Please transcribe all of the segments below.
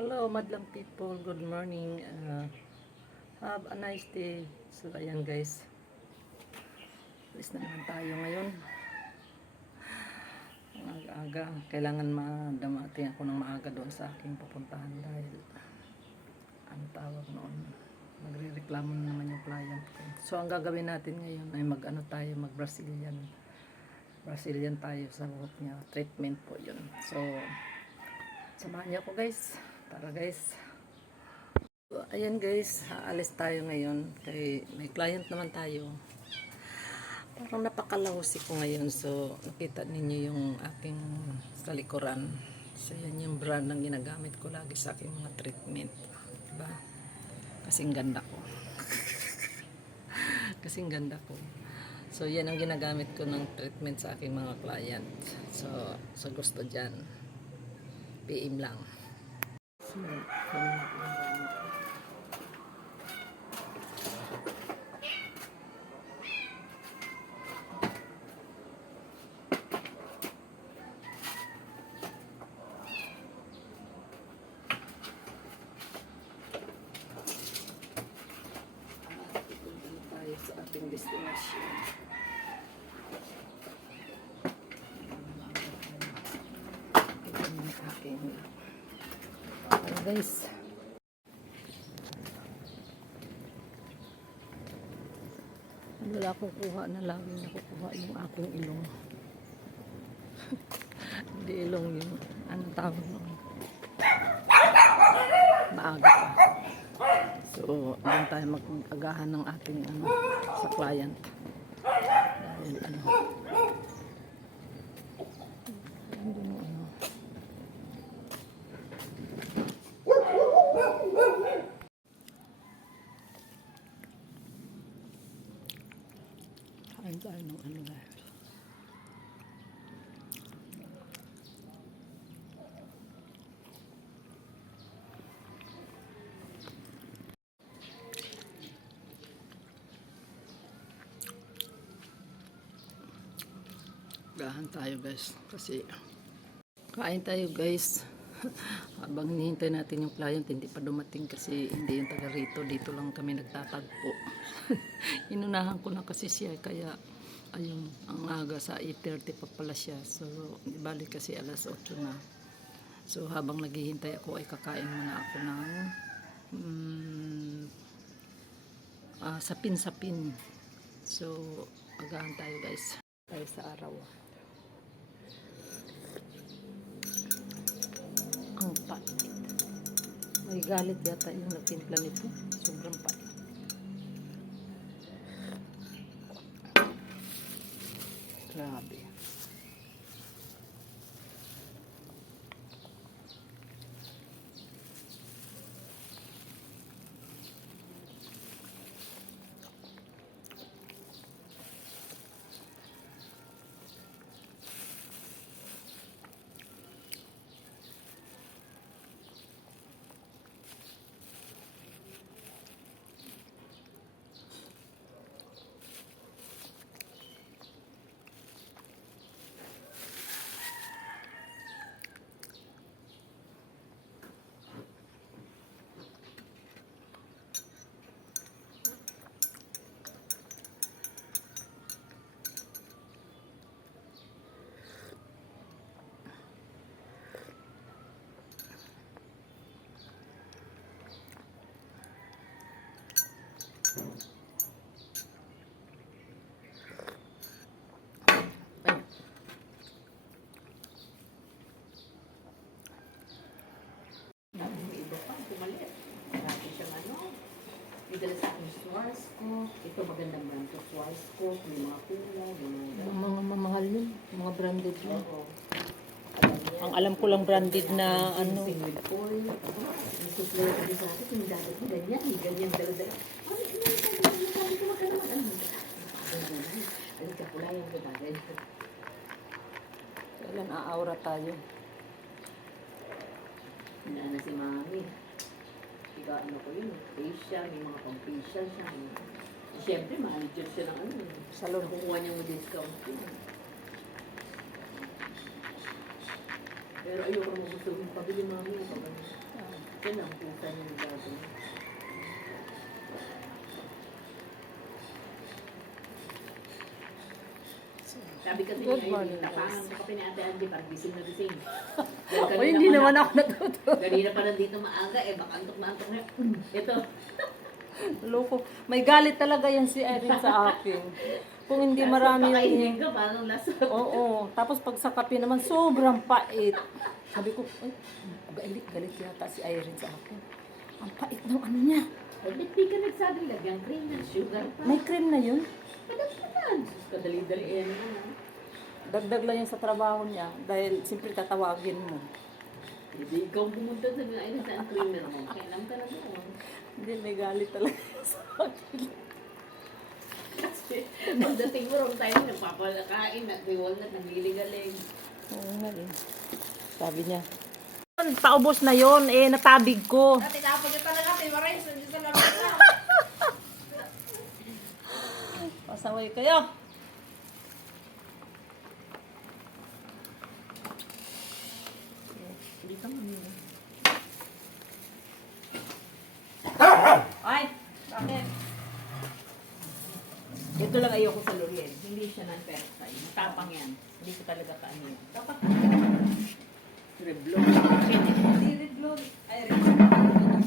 Hello, madlang people. Good morning. Have a nice day. So, ayan guys. Alis na naman tayo ngayon. Ang aga. Kailangan madamating ako ng maaga doon sa aking pupuntahan dahil ang tawag noon. Magre-reklamo na naman yung client ko. So, ang gagawin natin ngayon ay mag-Brazilian. Brazilian tayo sa buhok niya. Treatment po yun. So, samahan niyo ako guys. Tara guys. So, ayan guys, aalis tayo ngayon kay may client naman tayo. Parang napakalawsi ko ngayon. So, nakita ninyo yung aking sa likuran. So, yan yung brand ng ginagamit ko lagi sa aking mga treatment. Diba? Kasing ganda ko. Kasing ganda ko. So, yan ang ginagamit ko ng treatment sa aking mga client. So, sa gusto dyan, PM lang. So, sa ating destination. Ito yung aking guys. Wala akong kuha na lagi nakukuha yung aking ilong. Hindi ilong yung ano tawag mo. Maaga pa. So, doon tayo mag-agahan ng ating sa client. Dahil kain tayo ng guys. Gahan tayo guys kasi kain tayo guys. Habang hinihintay natin yung client hindi pa dumating kasi hindi yung taga rito, dito lang kami nagtatagpo. Inunahan ko na kasi siya kaya ayun, ang aga sa 8:30 pa pala siya. So balik kasi alas 8 na. So habang naghihintay ako ay kakain muna ako ng sapin-sapin. So agahan tayo guys tayo sa araw. Ang pait. May galit yata yung nagtimpla nito. Sobrang pait. Grabe. Dala sa aking Swarovski. Ito magandang brand to Swarovski. May mga kulay, Mga mamahal yun. Mga branded yun. Oo. Ang alam ko lang branded na Single foil. May suplay ko din sa akin. Kung dapat mo ganyan. Ganyan dala-dala. Ay, sabi ko wag ka naman. Alit ka pula yung bagay. Kailan aaura tayo? Handa na si Mami. Ano ko yun, facial, may mga pang-facial siya. Siyempre, manager siya ng Salon. Nakukuha niya mo discount yun. Pero ayoko mo gusto yung pabili Mami. Siya lang, puta niya ng gagawin. Sabi kasi Good niya, morning, yung tapangan mo kape ni Ate Andy, parang gising na gising. O, hindi naman ako natuto. Kanina pa nandito maaga, baka antok na antok na. Ito, Loko. May galit talaga yan si Irene sa akin. Kung hindi marami pakainin yung... ka, parang lasa. Oo. Tapos pag sa kape naman, sobrang pait. Sabi ko, ay, galit yata si Irene sa akin. Ang pait ng ano niya. Ay, di ka nagsabing lagyang cream and sugar pa. May cream na yun. Padagdagan. Kadali-dali yan. Dagdag lang yun sa trabaho niya. Dahil siyempre tatawagin mo. Hindi ikaw pumunta sa mga ay nasaan creamer mo. Kailan ka na doon. Hindi, may galit talaga sa akin. Kasi pagdating mo rin tayo, nagpapalakain, nag-walnut, nagliligaling. Oo nga eh. Sabi niya. Paubos na yon eh, natabig ko. Ate, kapag ito talaga, Maray, sa Diyos na labas na. Pasaway kayo. Dito mo nila. Ay, bakit? Ito lang ayoko sa L'Oreal. Hindi siya non-peroxide. Matapang yan. Hindi ko talaga kaano yan. Dapat Revlon. hindi red blue. Ay, red blue. Yung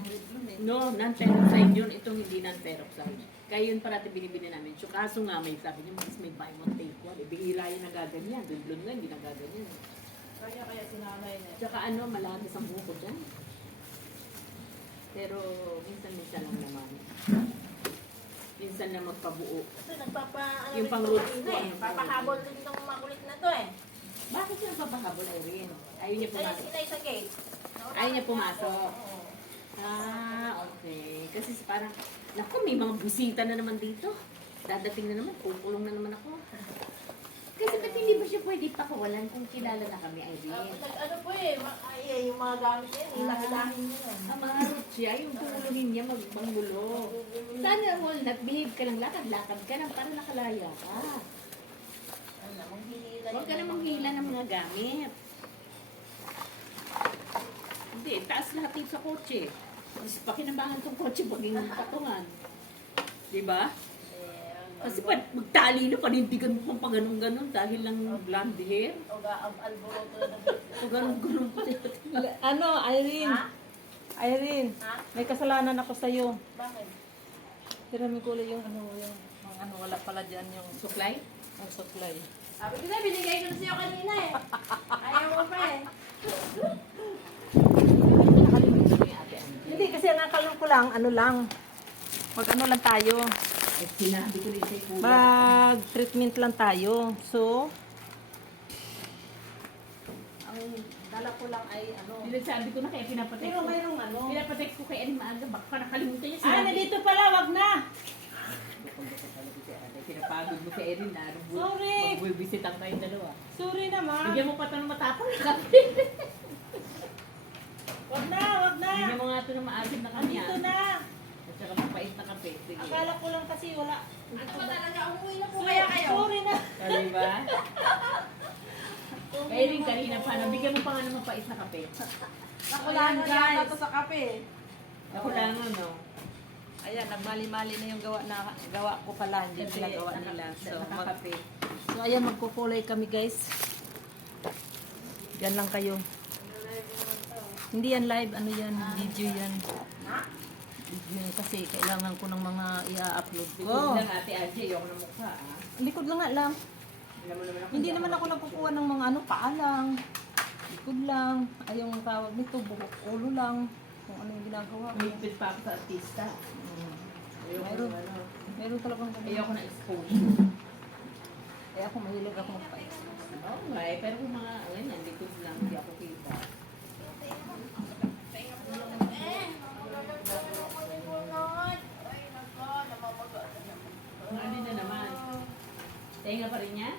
red blue eh. No, non-peroxide yun. Itong hindi non-peroxide. Kaya yun parati binibili namin. So, kaso nga may sabi niya, mas may buy one take one. Bihira yung nagaganyan. Revlon nga, hindi nagaganyan. Kaya sinanay niya. Tsaka ano, malagis ang buko dyan. Pero minsan-minsan lang naman. Minsan lang magpabuo. Ito, ano Yung rin pang to roots kanina ko, eh. yung Papahabol din itong makulit na to eh. Bakit siya nagpapahabol, Irene? Ayaw niya Ay, pumasok. sinay sa gate. Ayaw niya pumasok. Oo. Ah, okay. Kasi parang, naku, may mga busita na naman dito. Dadating na naman, pukulong na naman ako. Kasi ba't hindi ba siya pwede pakawalan kung kilala na kami, Irene? Ano po eh, yung mga gamit niya, hilang-hilahin niya yun. Ang mga roots siya, yung pumuluhin niya magbangulo. Sana all, nag-behave ka lang, lakad-lakad ka lang para nakalaya ka. Ano, manghihila Huwag ka na manghila ng mga gamit. Hindi, taas lahat yung sa kotse. Mas pakinabangan tong kotse paging patungan. Diba? Kasi pag magtali na, panindigan mo pang ganun-ganun dahil lang blonde hair. O alboroto na O ganun-ganun pa. Ano, Irene? Ha? Irene, Ha? may kasalanan ako sa'yo. Bakit? Tirami ko lang yung mga ano, wala pala dyan yung Suklay? ang supply. Sabi ko na, binigay ko na sa'yo kanina eh. Ayaw mo pa eh. Nakalimutan mo yung ate Angie. Hindi, kasi ang akala ko lang, ano lang, mag ano lang tayo, Ay, sinabi ko rin sa'yo kuya. mag-treatment lang tayo. So, ang dala ko lang ay ano. Sabi ko na kaya pinapatext Pero ko. mayroong ano. Pinapatext ko kay Annie Maaga, baka nakalimutan niya. Ah, nandito pala, wag na. Pinapagod mo si Erin na. Sorry. Mag-visit ang kayong dalawa. Sorry naman. Bigyan mo pa ito ng matapang na kape. Wag na, wag na. Bigyan mo nga ito ng maasim na kanya. Dito na. At saka mapait na kape. Sige. Akala ko lang kasi wala. Ano ba talaga, umuwi na po kaya kayo? Sorry na. Sorry ba? Kaya rin kanina pa, nabigyan mo pa nga ng mapait na kape. Nakulangan yata to sa kape. Ako lang ano. Ayan, nagmali-mali na yung gawa ko pala, hindi ginagawa nila. So, Nakakape. so ayan, magkukulay kami guys. Yan lang kayo. Hindi yan live, ano yan, video yan. Video yan kasi kailangan ko ng mga i-upload ko. Likod lang ate Angie, ayoko ng mukha ah. Likod lang nga lang. Alam mo naman ako. Hindi naman ako nagkukuha ng mga ano, paa lang. Likod lang. Ay, yung tawag nito, buhok, ulo lang. Kung ano yung ginagawa ko. Umipit pa ako sa artista. Ayoko Meron. ng ano. Meron talagang Ayoko na expose. Kaya ako mahilig ako magpa-expose. Oo nga eh, pero kung mga ganyan, likod lang, hindi ako kita. Ano na naman? Tenga pa rin niya?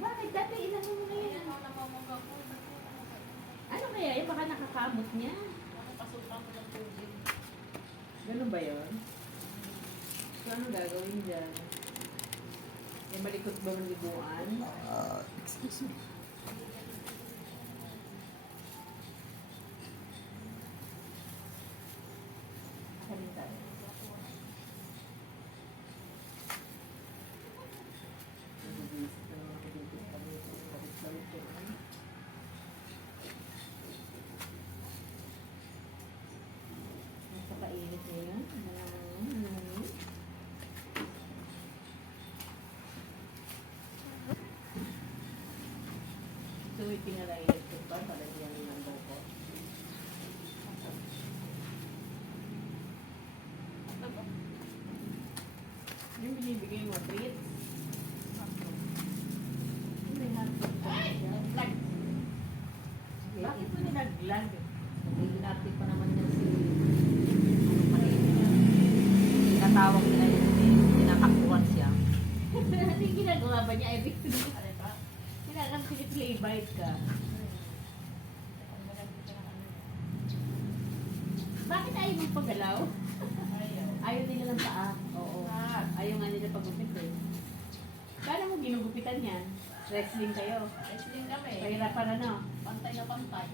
Bakit? Dati ilan mo na yan? Ano kaya? Eh, baka nakakamot niya. Ganun ba yun? So, ano gagawin dyan? Eh, malikot ba ng libuan? Excuse me. Ito yung tinarayas ko pa, parang yan ang ko. Yung binibigay mo, treats. May hotdog pa siya. Bakit mo nilaglag? Nag-inactive pa naman yan si tinatawag nila yung tinakakbuhan siya. Ano yung ginagawa ba niya? Everything. Kailangan play bite ka. Bakit ayaw mong paggalaw? Ayaw nila ng paa. Oo. Ayaw nga nila pagupit eh. Paano mo ginugupitan yan? Wrestling kayo. Wrestling kami. Pahirapan ano? Pantay na pantay.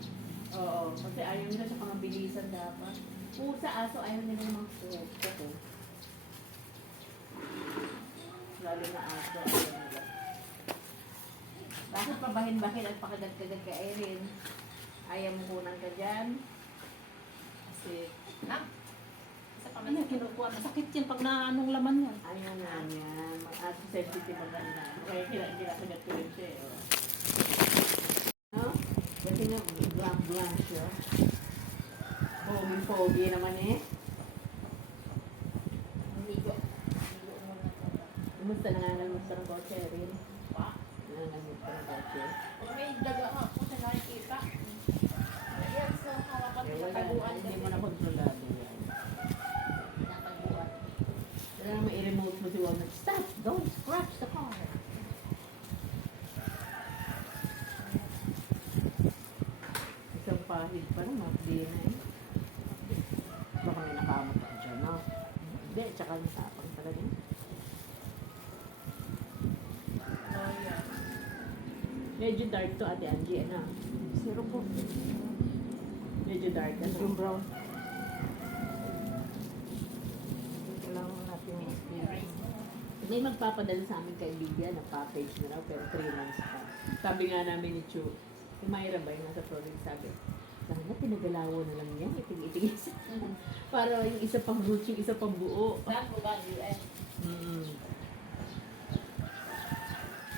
Oo. Kasi ayaw nila sa mabilisan dapat. Pusa, aso, ayaw nila ng mga kuko. Lalo na aso, ayaw nila. Bakit pabahin-bahin at pakagad-kagad ka Erin? Ayaw mo kunan ka dyan? Kasi, Isa pa man kinukuha. Masakit yan pag naanong laman yan. ayaw nga niya. Mag-aso sensitive ang kanila. Kaya kinakagat ko rin siya eh. Oh. No? Kasi nga, blank siya. Pogi naman eh. Ligo. Kumusta nangangamusta ng kotse, Erin? Nangangamusta ng kotse? Kung may daga ako sa nakikita. Ayan, so hawakan Eh, sa wala. taguan. Hindi mo na kontrolado yan. Nataguan. Kailangan mo i-remote mo si Walnut. Stop! Don't scratch the car! Isang pahid pa rin, hindi na eh. Baka may nakamot ako dyan, no? Hindi, tsaka nasapang talaga. Oh, yeah. Medyo dark to, Ate Angie, ano? Zero po. Medyo dark, ano? Yung brown. Kailangan natin yung experience. May magpapadala sa amin kaibigan, nagpa-page na raw, pero 3 months pa. Sabi nga namin ni Chu, yung Myra ba, yung nasa province, sabi, sana pinagalawo na lang yan, itig-itig isa. Para yung isa pang roots, yung isa pang buo. Saan po ba? US?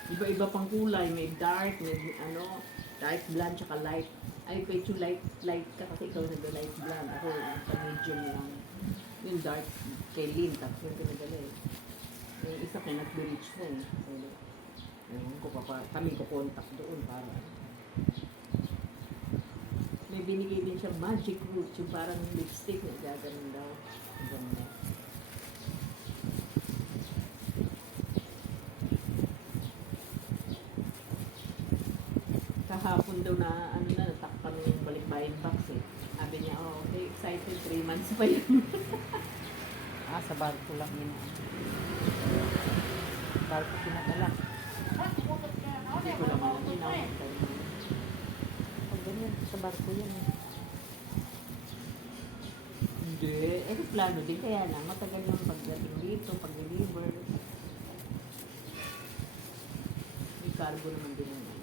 Iba-iba pang kulay, may dark, may ano, dark blonde, tsaka light. Ay, kay Chu, light ka kasi ikaw nag-light blonde. Ako, sa medium lang. Yung dark, kay Lynn, tapos yung pinagala eh. Yung isa kay nag-reach na eh. So, ewan ko pa, kami ko contact doon para. May binigay din siya magic root, yung parang lipstick na gaganon daw. Ang ganda. Kahapon daw na, ano na, natakpan yung balikbayan box eh. Sabi niya, oh, okay, excited, 3 months pa yun. Sa barko lang yun. Barko pinadala. Ah, pumutot ka. Ako Hindi na, ko lang pumutot ka eh. Pag ganyan, sa barko yan. Hindi. Plano din. Kaya lang, matagal yung pagdating dito, pag-deliver. May cargo naman din naman.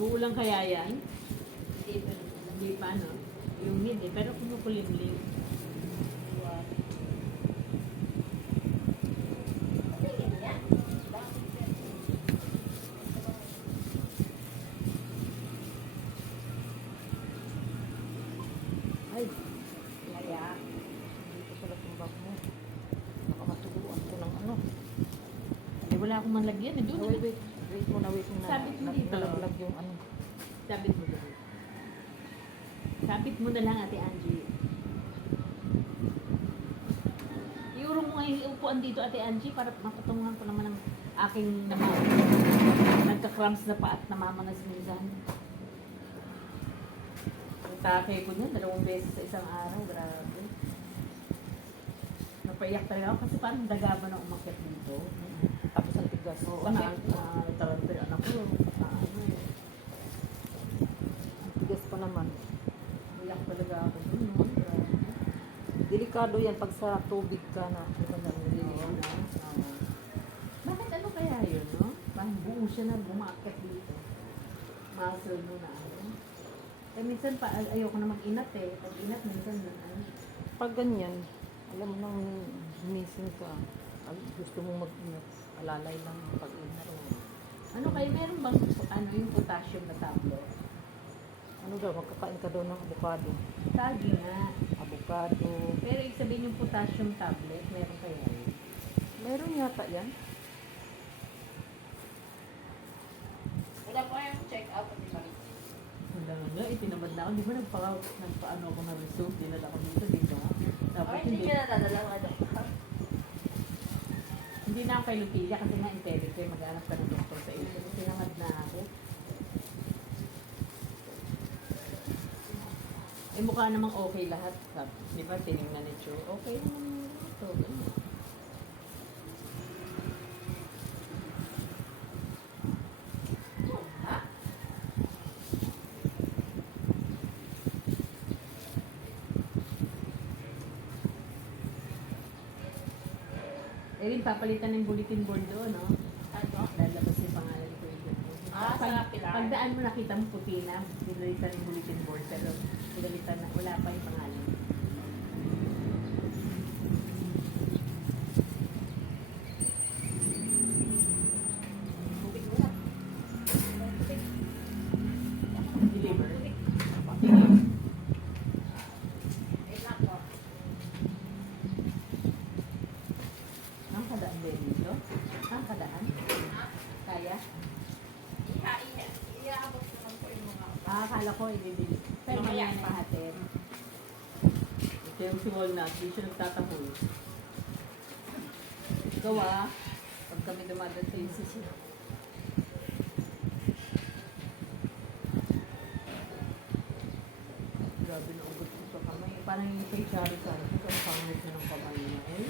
Uulang kaya yan? Hindi pa. Hindi pa, no? Yung mid eh. Pero kumukulimlim. Tingin niya. Ay, kaya. Dito pala itong bag mo. Baka matuguan ko ng ano. Eh, wala akong manlagyan. Eh, doon. Wait. Wait mo na. Sabi ko dito. Nalaglag yung ano. Sabit mo lang. Sabit mo na lang, Ate Angie. Iurong mo nga yung upuan dito, Ate Angie, para matutungan ko naman ang aking nagka-cramps na pa at namamanas minsan. Ang takay ko niyan, 2 beses sa isang araw, grabe. Napaiyak talaga ako kasi parang dagaban ang umakyat dito. Tapos ang tigas. Oo, tarantay anak ko. Ano eh. Ang tigas pa naman. Iyak talaga ako dun, no? Grabe. Delikado yan pag sa tubig ka na. Ano na, Oo, no? Oo. Bakit ano kaya yun, no? Parang buo siya na bumakit dito. Muscle mo na ano. Eh, minsan pa, ayoko na mag-inat eh. Pag inat, minsan na ano. Pag ganyan, alam mo nang gumising ka, pag gusto mong mag-ingat, alalay lang ang pag-ingat. Ano kayo, meron bang ano, yung potassium na tablet? Ano daw, magkakain ka daw ng avocado. Sabi nga. Avocado. Pero ibig sabihin yung potassium tablet, meron kaya yun? Meron yata yan. Wala po yung check-up, di ba? Wala nga, itinamad na ako. Di ba nagpaano ako ng result, dinala ko dito, di ba? Tapos Ay, hindi ka nadadala mga doktor. hindi na ako kay Lupilla kasi nga intended ko mag-anak ka ng doktor sa iyo. Kasi tinamad na ako. Eh mukha namang okay lahat. Sabi, di ba, tinignan ni Chu, okay naman ito. Ganun. Ha? Eh rin, papalitan ng bulletin board doon, no? Ano? Lalabas yung pangalan ko yun. Ah, sa pilar. Pagdaan mo nakita mo puti na, pinalitan yung bulletin board, pero pinalitan na, wala pa yung pangalan. Tubig muna. Tubig. Deliver. Wait lang po. Ang kadaan din dito? Ang kadaan? Ha? Kaya? Iaabot ko lang po yung mga... Ah, akala ko ibibili. Pero Mamaya mamaya na. pahatin. Ito yung si Walnut, di siya nagtatahol. Ikaw ah, pag kami dumadat sa ICC. Grabe na ugot ko sa kamay. Parang yung kay Chari-Chari, ang pangit na ng kamay niya. Eh,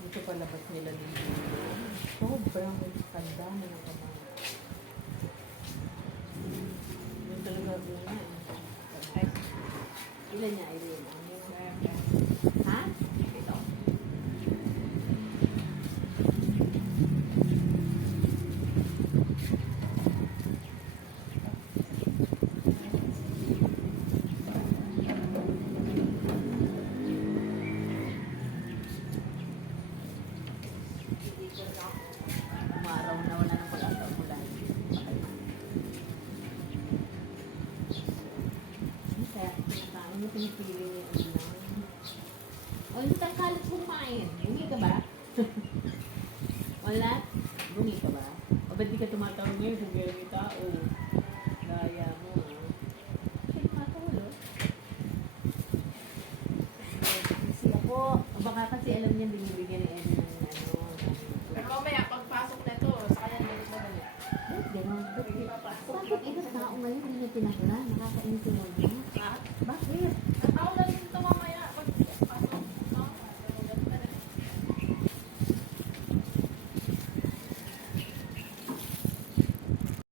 dito palabas nila dito. Sobrang tanda na ng kamay. Yun talaga yun na eh. Ay, Ilan niya, Irene? Ano yun? kaya. Ha? Ito. Umaraw na wala ng pag-asa mula. Kaya, kaya mo pinipili niya ano lang. O, hindi kang kalat kumain. Bumi ka ba? Wala? Bumi ka ba? O, ba't di ka tumatawag ngayon kung gano'n yung tao? Daya mo, ah. Kasi tumatawag, Kasi ako. O, baka kasi alam niya binibigyan ni Eddie ng ano. Pero mamaya, pagpasok na ito, sa kanya galit na galit. Ba't gano'n? Hindi papasok. Bakit ibang tao ngayon hindi niya pinaklan?